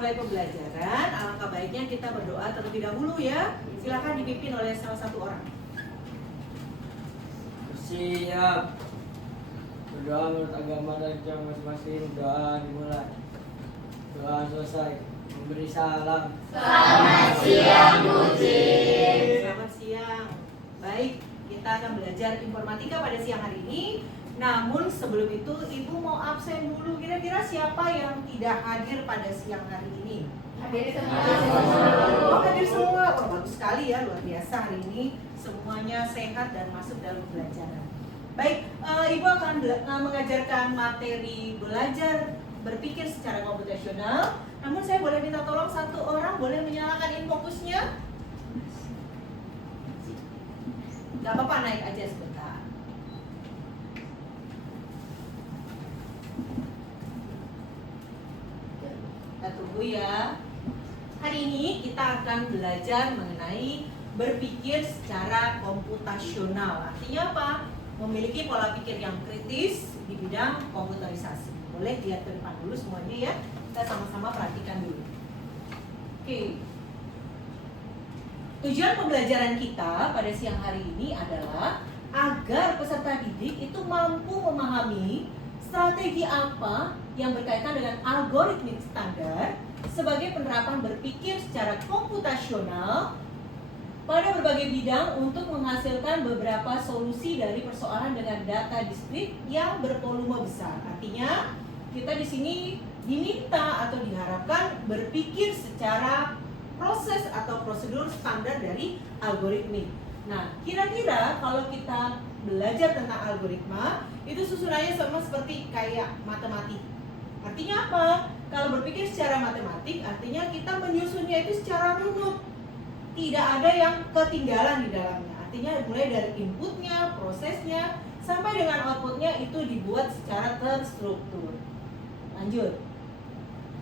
mulai pembelajaran, alangkah baiknya kita berdoa terlebih dahulu ya. Silakan dipimpin oleh salah satu orang. Siap. Berdoa menurut agama dan cara masing-masing. Doa dimulai. Doa selesai. Memberi salam. Selamat siang, Bu Cin. Selamat siang. Baik, kita akan belajar informatika pada siang hari ini. Namun sebelum itu Ibu mau absen dulu. Kira-kira siapa yang tidak hadir pada siang hari ini? Hadir semua. Oh, hadir semua. Oh, bagus sekali ya, luar biasa hari ini. Semuanya sehat dan masuk dalam pembelajaran. Baik, Ibu akan mengajarkan materi belajar berpikir secara komputasional. Namun saya boleh minta tolong satu orang boleh menyalakan infocusnya? Gak apa-apa, naik aja sebentar. Kita tunggu ya. Hari ini kita akan belajar mengenai berpikir secara komputasional. Artinya apa? Memiliki pola pikir yang kritis di bidang komputerisasi. Boleh lihat ke depan dulu semuanya ya. Kita sama-sama perhatikan dulu. Oke. Tujuan pembelajaran kita pada siang hari ini adalah agar peserta didik itu mampu memahami strategi apa yang berkaitan dengan algoritmik standar sebagai penerapan berpikir secara komputasional pada berbagai bidang untuk menghasilkan beberapa solusi dari persoalan dengan data diskrit yang bervolume besar. Artinya, kita di sini diminta atau diharapkan berpikir secara proses atau prosedur standar dari algoritmik. Nah, kira-kira kalau kita belajar tentang algoritma, itu susunannya sama seperti kayak matematik. Artinya apa? Kalau berpikir secara matematik, artinya kita menyusunnya itu secara runut. Tidak ada yang ketinggalan di dalamnya. Artinya mulai dari inputnya, prosesnya, sampai dengan outputnya itu dibuat secara terstruktur. Lanjut.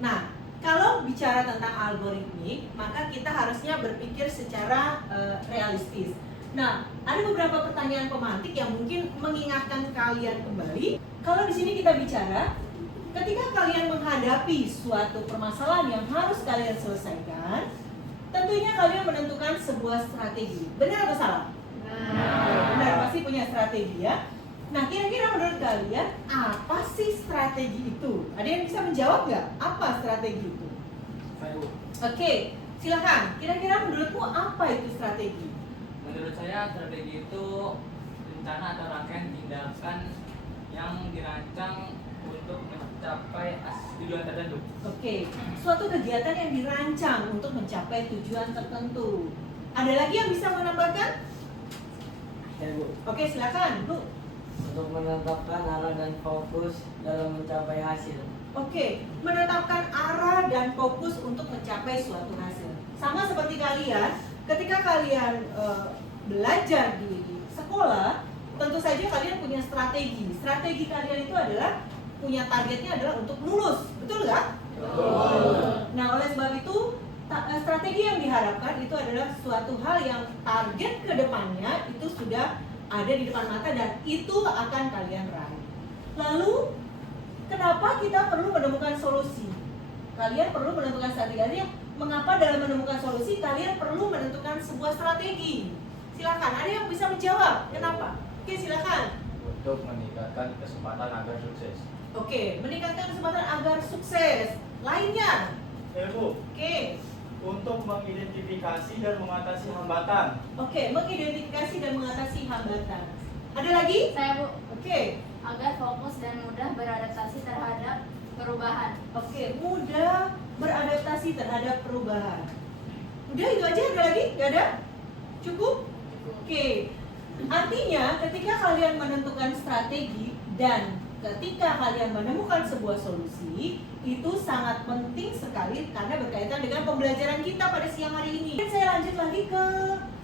Nah, kalau bicara tentang algoritmik, maka kita harusnya berpikir secara realistis. Nah, ada beberapa pertanyaan pemantik yang mungkin mengingatkan kalian kembali. Kalau di sini kita bicara, ketika kalian menghadapi suatu permasalahan yang harus kalian selesaikan, tentunya kalian menentukan sebuah strategi. Benar atau salah? Benar, pasti punya strategi ya. Nah, kira-kira menurut kalian apa sih strategi itu? Ada yang bisa menjawab nggak? Apa strategi itu? Oke, silakan. Kira-kira menurutmu apa itu strategi? Menurut saya strategi itu rencana atau rangkaian tindakan yang dirancang untuk mencapai tujuan tertentu. Oke, suatu kegiatan yang dirancang untuk mencapai tujuan tertentu. Ada lagi yang bisa menambahkan? Ya, Bu. Oke, silakan, Bu. Untuk menetapkan arah dan fokus dalam mencapai hasil. Oke, menetapkan arah dan fokus untuk mencapai suatu hasil. Sama seperti kalian, ketika kalian belajar di sekolah, tentu saja kalian punya strategi. Strategi kalian itu adalah punya targetnya adalah untuk lulus, betul nggak? Betul. Nah, oleh sebab itu strategi yang diharapkan itu adalah suatu hal yang target ke depannya itu sudah ada di depan mata dan itu akan kalian raih. Lalu, kenapa kita perlu menemukan solusi? Kalian perlu menentukan strategi. Artinya, mengapa dalam menemukan solusi kalian perlu menentukan sebuah strategi? Silakan, ada yang bisa menjawab? Kenapa? Oke, silakan. Untuk meningkatkan kesempatan agar sukses. Oke, meningkatkan kesempatan agar sukses. Lainnya? Bu, Oke. untuk mengidentifikasi dan mengatasi hambatan. Oke, mengidentifikasi dan mengatasi hambatan. Ada lagi? Saya, Bu. Oke. Agar fokus dan mudah beradaptasi terhadap perubahan. Oke, mudah beradaptasi terhadap perubahan. Udah itu aja, ada lagi? Gak ada? Cukup? Oke. Artinya ketika kalian menentukan strategi dan ketika kalian menemukan sebuah solusi, itu sangat penting sekali karena berkaitan dengan pembelajaran kita pada siang hari ini. Dan saya lanjut lagi ke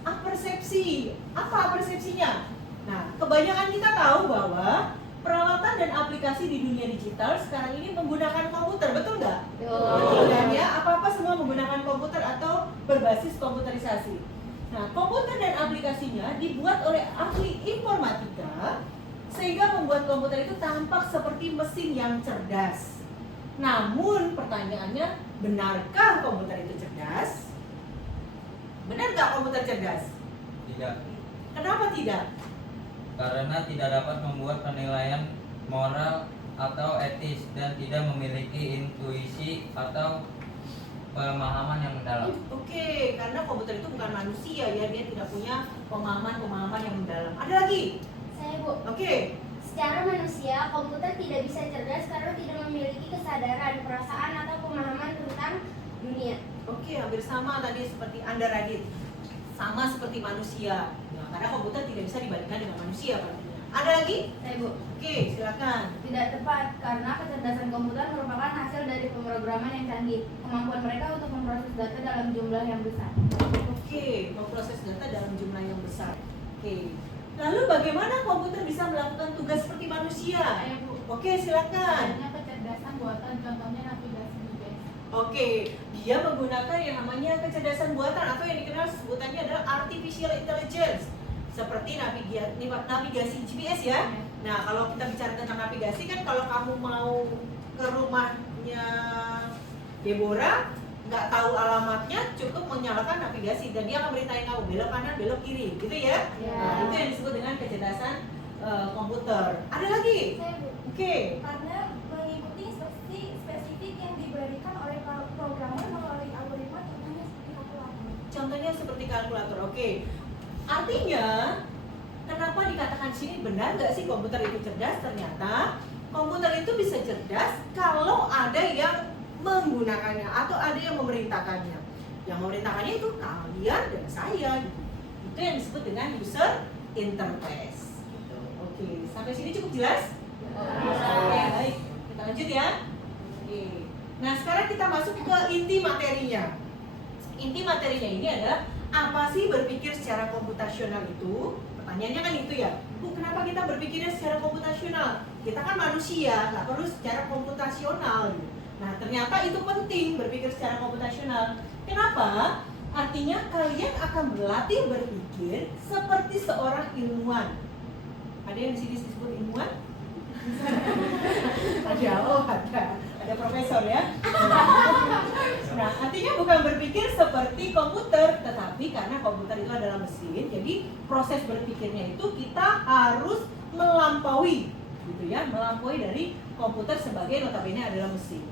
apersepsi. Apa apersepsinya? Nah, kebanyakan kita tahu bahwa peralatan dan aplikasi di dunia digital sekarang ini menggunakan komputer, betul nggak? Betul kan ya? Apa-apa semua menggunakan komputer atau berbasis komputerisasi. Nah, komputer dan aplikasinya dibuat oleh ahli informatika sehingga membuat komputer itu tampak seperti mesin yang cerdas. Namun pertanyaannya, benarkah komputer itu cerdas? Benar nggak komputer cerdas? Tidak, Kenapa tidak? karena tidak dapat membuat penilaian moral atau etis dan tidak memiliki intuisi atau pemahaman yang mendalam. Oke, karena komputer itu bukan manusia ya, dia tidak punya pemahaman yang mendalam. Ada lagi? Saya Bu. Oke, Secara manusia, komputer tidak bisa cerdas karena tidak memiliki kesadaran, perasaan, atau pemahaman tentang dunia. oke, hampir sama tadi seperti Anda Radit. Sama seperti manusia. Nah, karena komputer tidak bisa dibandingkan dengan manusia pastinya. Ada lagi? Saya Bu. Oke, silakan. Tidak tepat, karena kecerdasan komputer merupakan hasil dari pemrograman yang canggih. Kemampuan mereka untuk memproses data dalam jumlah yang besar. Oke, memproses data dalam jumlah yang besar. Oke. Lalu bagaimana komputer bisa melakukan tugas seperti manusia? Saya Bu. Oke, silakan. Adanya kecerdasan buatan, contohnya navigasi GPS. Oke, dia menggunakan yang namanya kecerdasan buatan atau yang dikenal sebutannya adalah artificial intelligence. Seperti navigasi GPS ya. Nah, kalau kita bicara tentang navigasi kan kalau kamu mau ke rumahnya Deborah, nggak tahu alamatnya, cukup menyalakan navigasi dan dia akan beritain kamu belok kanan, belok kiri, gitu ya. Ya. Nah, itu yang disebut dengan kecerdasan komputer. Ada lagi? Saya Bu, Oke. karena mengikuti instruksi spesifik yang diberikan oleh programmer melalui algoritma, contohnya seperti kalkulator. Contohnya seperti kalkulator. Oke. Artinya, kenapa dikatakan di sini benar nggak sih komputer itu cerdas? Ternyata komputer itu bisa cerdas kalau ada yang menggunakannya atau ada yang memerintahkannya. Yang memerintahkannya itu kalian dan saya. Gitu. Itu yang disebut dengan user interface. Gitu. Oke, sampai sini cukup jelas? Oke, baik. Kita lanjut ya. Oke. Nah, sekarang kita masuk ke inti materinya. Inti materinya ini adalah apa sih berpikir secara komputasional itu? Pertanyaannya kan itu ya. Bu, kenapa kita berpikirnya secara komputasional? Kita kan manusia, nggak perlu secara komputasional. Gitu. Nah, ternyata itu penting berpikir secara komputasional. Kenapa? Artinya kalian akan berlatih berpikir seperti seorang ilmuwan. Ada yang di sini disebut ilmuwan? Ada, oh ada profesor ya. Nah, artinya bukan berpikir seperti komputer, tetapi karena komputer itu adalah mesin, jadi proses berpikirnya itu kita harus melampaui, gitu ya, melampaui dari komputer sebagai notabene adalah mesin.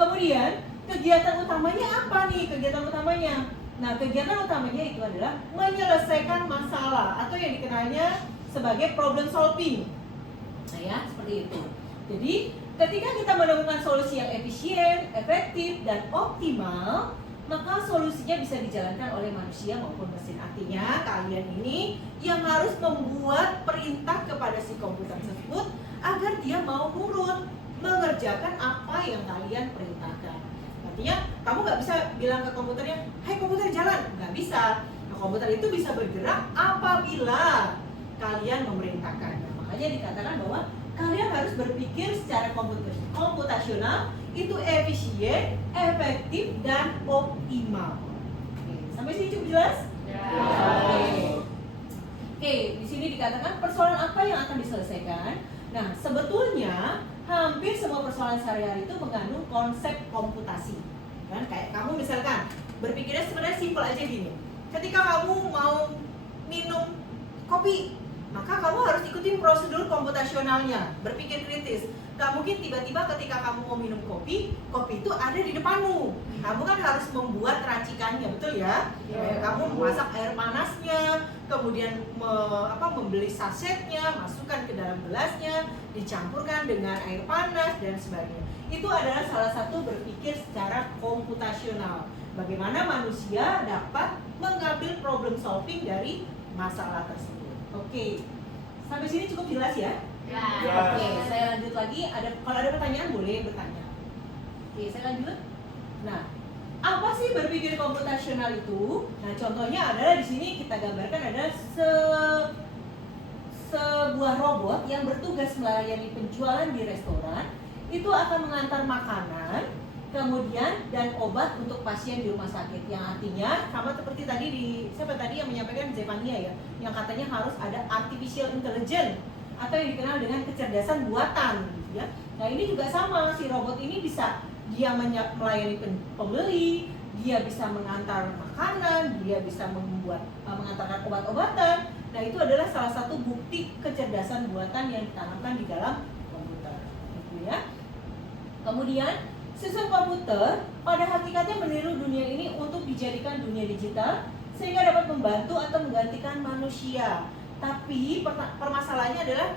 Kemudian kegiatan utamanya apa nih? Kegiatan utamanya, nah kegiatan utamanya itu adalah menyelesaikan masalah atau yang dikenalnya sebagai problem solving. Nah ya, seperti itu. Jadi ketika kita menemukan solusi yang efisien, efektif, dan optimal, maka solusinya bisa dijalankan oleh manusia maupun mesin. Artinya kalian ini yang harus membuat perintah kepada si komputer tersebut agar dia mau nurut mengerjakan apa yang kalian perintahkan. Artinya kamu nggak bisa bilang ke komputernya, "Hai komputer jalan," nggak bisa. Nah, komputer itu bisa bergerak apabila kalian memerintahkan. Nah, makanya dikatakan bahwa kalian harus berpikir secara komputasional, itu efisien, efektif, dan optimal. Oke, sampai sini cukup jelas? Ya. Oke, di sini dikatakan persoalan apa yang akan diselesaikan. Nah, sebetulnya hampir semua persoalan sehari-hari itu mengandung konsep komputasi. Kan kayak kamu misalkan berpikirnya sebenarnya simpel aja gini. Ketika kamu mau minum kopi, maka kamu harus ikutin prosedur komputasionalnya, berpikir kritis. Gak mungkin tiba-tiba ketika kamu mau minum kopi, kopi itu ada di depanmu. Kamu kan harus membuat racikannya, betul ya? Kayak kamu memasak air panasnya, kemudian membeli sasetnya, masukkan ke dalam gelasnya, dicampurkan dengan air panas dan sebagainya. Itu adalah salah satu berpikir secara komputasional. Bagaimana manusia dapat mengambil problem solving dari masalah tersebut. Oke, sampai sini cukup jelas ya? Ya. Oke, saya lanjut lagi. Kalau ada pertanyaan boleh bertanya. Oke, saya lanjut. Nah, apa sih berpikir komputasional itu? Nah, contohnya adalah di sini kita gambarkan ada sebuah robot yang bertugas melayani penjualan di restoran. Itu akan mengantar makanan, kemudian dan obat untuk pasien di rumah sakit. Yang artinya sama seperti tadi siapa tadi yang menyampaikan Zevania ya, yang katanya harus ada artificial intelligence atau yang dikenal dengan kecerdasan buatan gitu ya. Nah ini juga sama, si robot ini bisa dia melayani pembeli, dia bisa mengantar makanan, dia bisa mengantarkan obat-obatan. Nah itu adalah salah satu bukti kecerdasan buatan yang ditanamkan di dalam komputer gitu ya. Kemudian sistem komputer pada hakikatnya meniru dunia ini untuk dijadikan dunia digital sehingga dapat membantu atau menggantikan manusia. Tapi permasalahannya adalah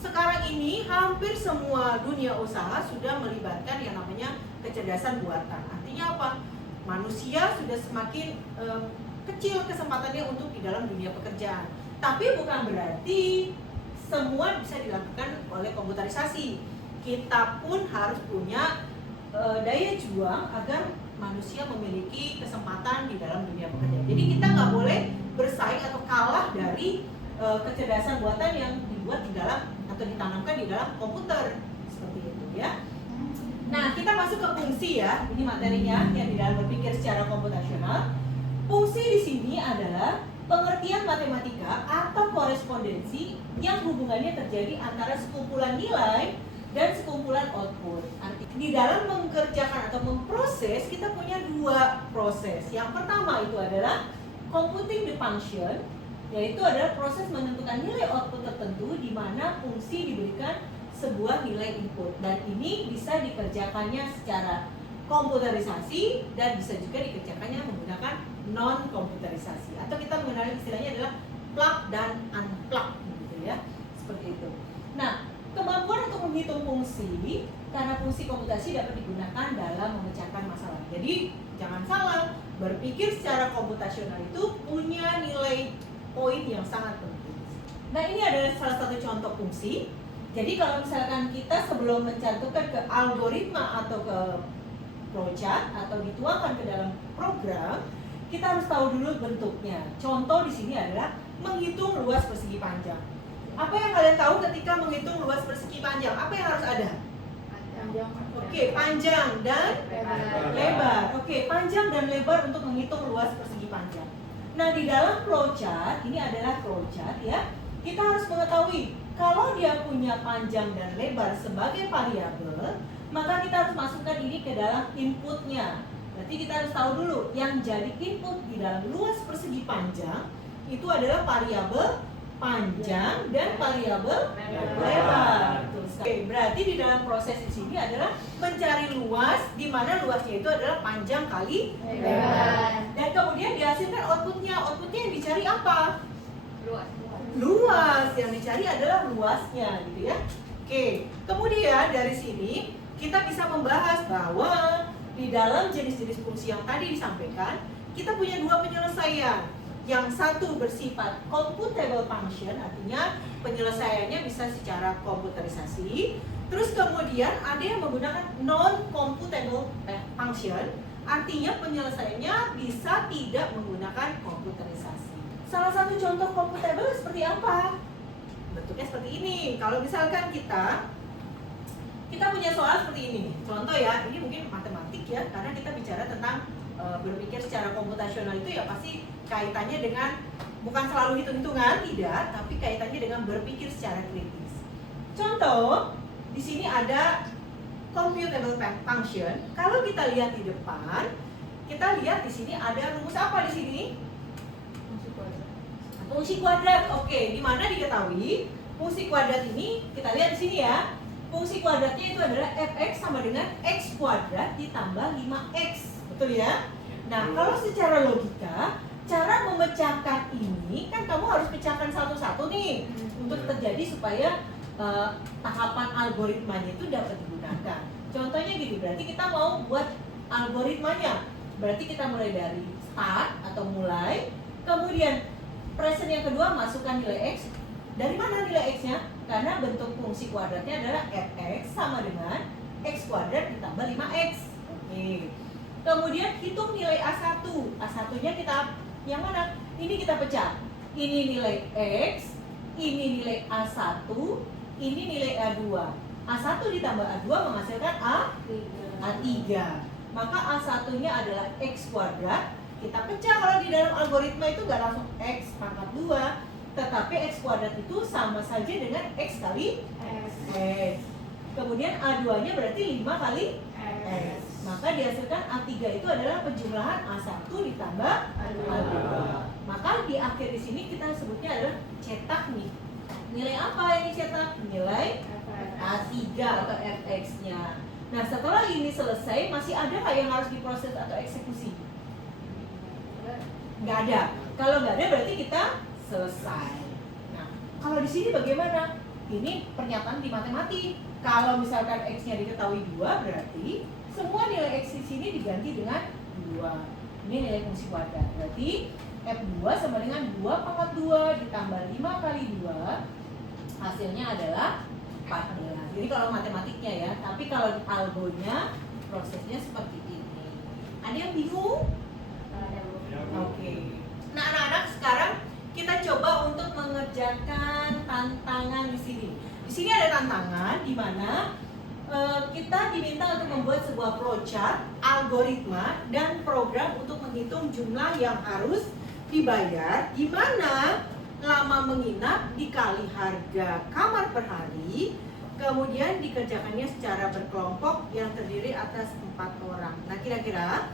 sekarang ini hampir semua dunia usaha sudah melibatkan yang namanya kecerdasan buatan. Artinya apa? Manusia sudah semakin kecil kesempatannya untuk di dalam dunia pekerjaan. Tapi bukan berarti semua bisa dilakukan oleh komputerisasi. Kita pun harus punya daya juang agar manusia memiliki kesempatan di dalam dunia pekerjaan. Jadi kita nggak boleh bersaing atau kalah dari kecerdasan buatan yang dibuat di dalam atau ditanamkan di dalam komputer seperti itu ya. Nah kita masuk ke fungsi ya, ini materinya yang di dalam berpikir secara komputasional. Fungsi di sini adalah pengertian matematika atau korespondensi yang hubungannya terjadi antara sekumpulan nilai dan sekumpulan output. Di dalam mengerjakan atau memproses kita punya dua proses. Yang pertama itu adalah computing the function, yaitu adalah proses menentukan nilai output tertentu di mana fungsi diberikan sebuah nilai input, dan ini bisa dikerjakannya secara komputerisasi dan bisa juga dikerjakannya menggunakan non komputerisasi atau kita mengenal istilahnya adalah plug dan unplug gitu ya, seperti itu. Nah, kemampuan untuk menghitung fungsi karena fungsi komputasi dapat digunakan dalam memecahkan masalah. Jadi jangan salah, berpikir secara komputasional itu punya nilai poin yang sangat penting. Nah ini adalah salah satu contoh fungsi. Jadi kalau misalkan kita sebelum mencantumkan ke algoritma atau ke flowchart atau dituangkan ke dalam program, kita harus tahu dulu bentuknya. Contoh di sini adalah menghitung luas persegi panjang. Apa yang kalian tahu ketika menghitung luas persegi panjang? Apa yang harus ada? Oke, panjang dan lebar. Oke, panjang dan lebar untuk menghitung luas persegi panjang. Nah, di dalam flowchart, ini adalah flowchart ya. Kita harus mengetahui kalau dia punya panjang dan lebar sebagai variabel, maka kita harus masukkan ini ke dalam inputnya. Berarti kita harus tahu dulu yang jadi input di dalam luas persegi panjang itu adalah variabel panjang dan variabel lebar. Oke, berarti di dalam proses di sini adalah mencari luas di mana luasnya itu adalah panjang kali lebar. Dan kemudian dihasilkan outputnya. Outputnya yang dicari apa? Luas. Yang dicari adalah luasnya gitu ya. Oke, kemudian dari sini kita bisa membahas bahwa di dalam jenis-jenis fungsi yang tadi disampaikan, kita punya dua penyelesaian. Yang satu bersifat computable function, artinya penyelesaiannya bisa secara komputerisasi. Terus kemudian ada yang menggunakan non-computable function, artinya penyelesaiannya bisa tidak menggunakan komputerisasi. Salah satu contoh computable seperti apa? Bentuknya seperti ini. Kalau misalkan kita punya soal seperti ini. Contoh ya, ini mungkin matematik ya, karena kita bicara tentang berpikir secara komputasional itu ya pasti kaitannya dengan bukan selalu hitung-hitungan, tidak, tapi kaitannya dengan berpikir secara kritis. Contoh, di sini ada computable function. Kalau kita lihat di depan, kita lihat di sini ada rumus apa di sini? Fungsi kuadrat. Oke, di mana diketahui fungsi kuadrat ini? Kita lihat di sini ya. Fungsi kuadratnya itu adalah fx sama dengan x kuadrat ditambah 5x. Betul ya? Nah, kalau secara logika, cara memecahkan ini kan kamu harus pecahkan satu-satu nih untuk terjadi supaya tahapan algoritmanya itu dapat digunakan. Contohnya gitu, berarti kita mau buat algoritmanya. Berarti kita mulai dari start atau mulai, kemudian present yang kedua masukkan nilai x. Dari mana nilai x-nya? Karena bentuk fungsi kuadratnya adalah fx sama dengan x kuadrat ditambah 5x. Oke. Kemudian hitung nilai A1. A1-nya kita yang mana? Ini kita pecah. Ini nilai X, ini nilai A1, ini nilai A2. A1 ditambah A2 menghasilkan A3. Maka A1-nya adalah X kuadrat. Kita pecah, kalau di dalam algoritma itu nggak langsung X pangkat 2, tetapi X kuadrat itu sama saja dengan X kali X. Kemudian A2-nya berarti 5 kali X. Maka dihasilkan A3 itu adalah penjumlahan A1 ditambah A2. Maka di akhir di sini kita sebutnya adalah cetak nih. Nilai apa yang dicetak? Nilai A3 atau Fx-nya. Nah, setelah ini selesai, masih ada nggak yang harus diproses atau eksekusi? Nggak ada. Kalau nggak ada berarti kita selesai. Nah, kalau di sini bagaimana? Ini pernyataan di matematik. Kalau misalkan X-nya diketahui 2, berarti semua nilai X di sini diganti dengan 2. Ini nilai fungsi kuadrat. Berarti F2 sama dengan 2 pangkat 2 ditambah 5 kali 2. Hasilnya adalah 14. Jadi kalau matematiknya ya, tapi kalau algonya prosesnya seperti ini. Ada yang bingung? Oke. Nah, anak-anak, sekarang kita coba untuk mengerjakan tantangan di sini. Di sini ada tantangan di mana kita diminta untuk membuat sebuah flowchart, algoritma, dan program untuk menghitung jumlah yang harus dibayar, di mana lama menginap dikali harga kamar per hari, kemudian dikerjakannya secara berkelompok yang terdiri atas 4 orang. Nah, kira-kira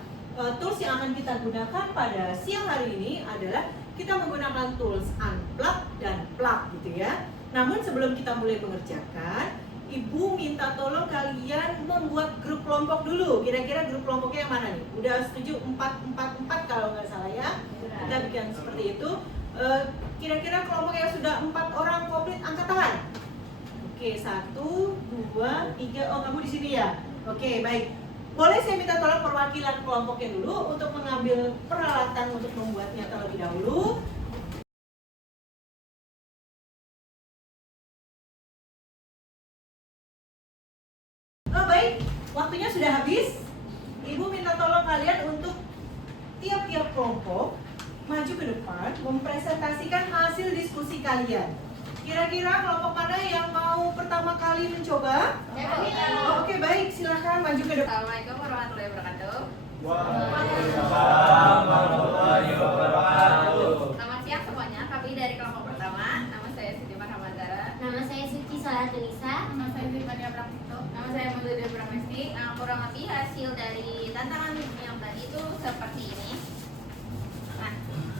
tools yang akan kita gunakan pada siang hari ini adalah kita menggunakan tools unplug dan plug gitu ya. Namun sebelum kita mulai mengerjakan, Ibu minta tolong kalian membuat grup kelompok dulu. Kira-kira grup kelompoknya yang mana nih? Udah setuju 4 kalau nggak salah ya? Kita bikin seperti itu. Kira-kira kelompok yang sudah 4 orang komplit angkat tangan. Oke, 1, 2, 3. Oh, kamu di sini ya? Oke, baik. Boleh saya minta tolong perwakilan kelompoknya dulu untuk mengambil peralatan untuk membuatnya terlebih dahulu. Baik, waktunya sudah habis. Ibu minta tolong kalian untuk tiap-tiap kelompok maju ke depan mempresentasikan hasil diskusi kalian. Kira-kira kelompok mana yang mau pertama kali mencoba? Oke, baik, silahkan maju ke depan. Assalamualaikum warahmatullahi wabarakatuh. Waalaikumsalam warahmatullahi wabarakatuh. Selamat siang semuanya. Kami dari kelompok pertama. Nama saya Siti Marhamantara. Nama saya Suci Salatulisa. Nama saya Zifania Praktito. Nama saya Muzidil Pramesti. Kurang lebih hasil dari tantangan yang tadi itu seperti ini. Nah,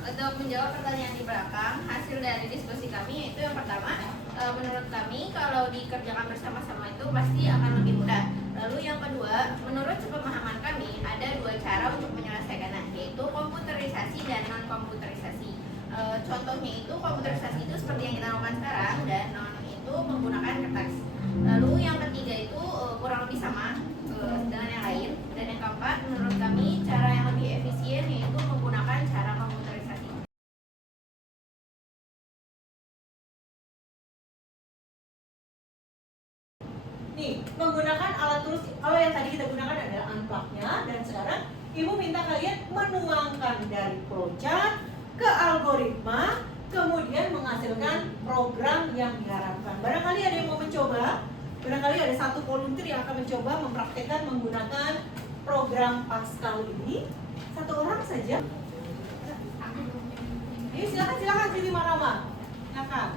untuk menjawab pertanyaan di belakang, hasil dari diskusi kami yaitu yang pertama, menurut kami kalau dikerjakan bersama-sama itu pasti akan lebih mudah. Lalu yang kedua, menurut sepemahaman kami ada 2 cara untuk menyelesaikannya, yaitu komputerisasi dan non komputerisasi. Contohnya itu komputerisasi itu seperti yang kita lakukan sekarang, dan non itu menggunakan kertas. Lalu yang ketiga itu kurang lebih sama dengan yang lain. Dan yang keempat, menurut kami cara yang lebih efisien yaitu menggunakan cara komputerisasi. Nih, menggunakan alat tulis. Kalau yang tadi kita gunakan adalah unplug-nya, dan sekarang Ibu minta kalian menuangkan dari flowchart ke algoritma, kemudian menghasilkan program yang diharapkan. Barangkali ada yang mau mencoba? Barangkali ada satu volunteer yang akan mencoba mempraktekkan menggunakan program Pascal ini. 1 orang saja. Ayo silakan Siti Marama. Silakan.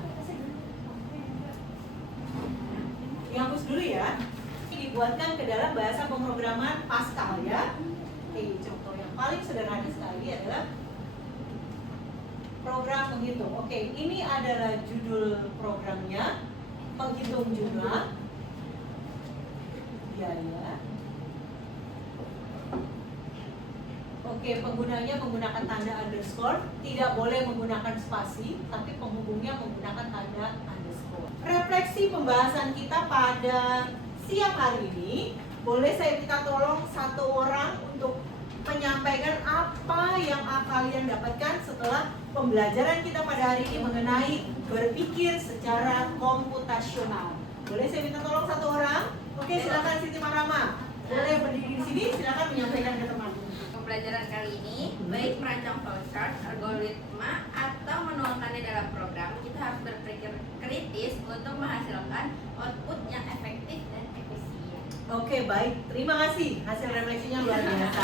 Dihapus dulu ya. Ini dibuatkan ke dalam bahasa pemrograman Pascal ya. Oke, contoh yang paling sederhana sekali adalah program menghitung. Oke, ini adalah judul programnya, menghitung jumlah biaya. Oke, penggunanya menggunakan tanda underscore, tidak boleh menggunakan spasi, tapi penghubungnya menggunakan tanda underscore. Refleksi pembahasan kita pada siang hari ini, boleh saya minta tolong 1 orang untuk menyampaikan apa yang kalian dapatkan setelah pembelajaran kita pada hari ini mengenai berpikir secara komputasional. Boleh saya minta tolong 1 orang? Oke, silakan Siti Marama. Boleh berdiri di sini, silakan menyampaikan ke teman. Pembelajaran kali ini, baik merancang flowchart, algoritma, atau menuangkannya dalam program, kita harus berpikir kritis untuk menghasilkan output yang efektif dan efisien. Oke, baik. Terima kasih. Hasil refleksinya luar biasa.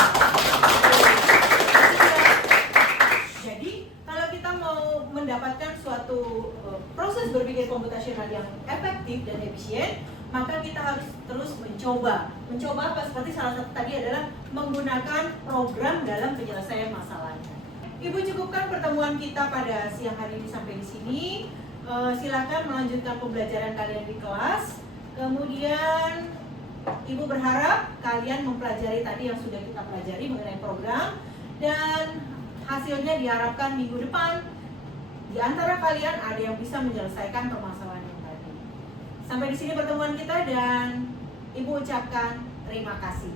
Jadi, kalau kita mau mendapatkan suatu suatu proses berpikir komputasional yang efektif dan efisien, maka kita harus terus mencoba. Mencoba apa? Seperti salah satu tadi adalah menggunakan program dalam penyelesaian masalahnya. Ibu cukupkan pertemuan kita pada siang hari ini sampai di sini. Silakan melanjutkan pembelajaran kalian di kelas. Kemudian Ibu berharap kalian mempelajari tadi yang sudah kita pelajari mengenai program, dan hasilnya diharapkan minggu depan di antara kalian ada yang bisa menyelesaikan permasalahan yang tadi. Sampai di sini pertemuan kita dan Ibu ucapkan terima kasih.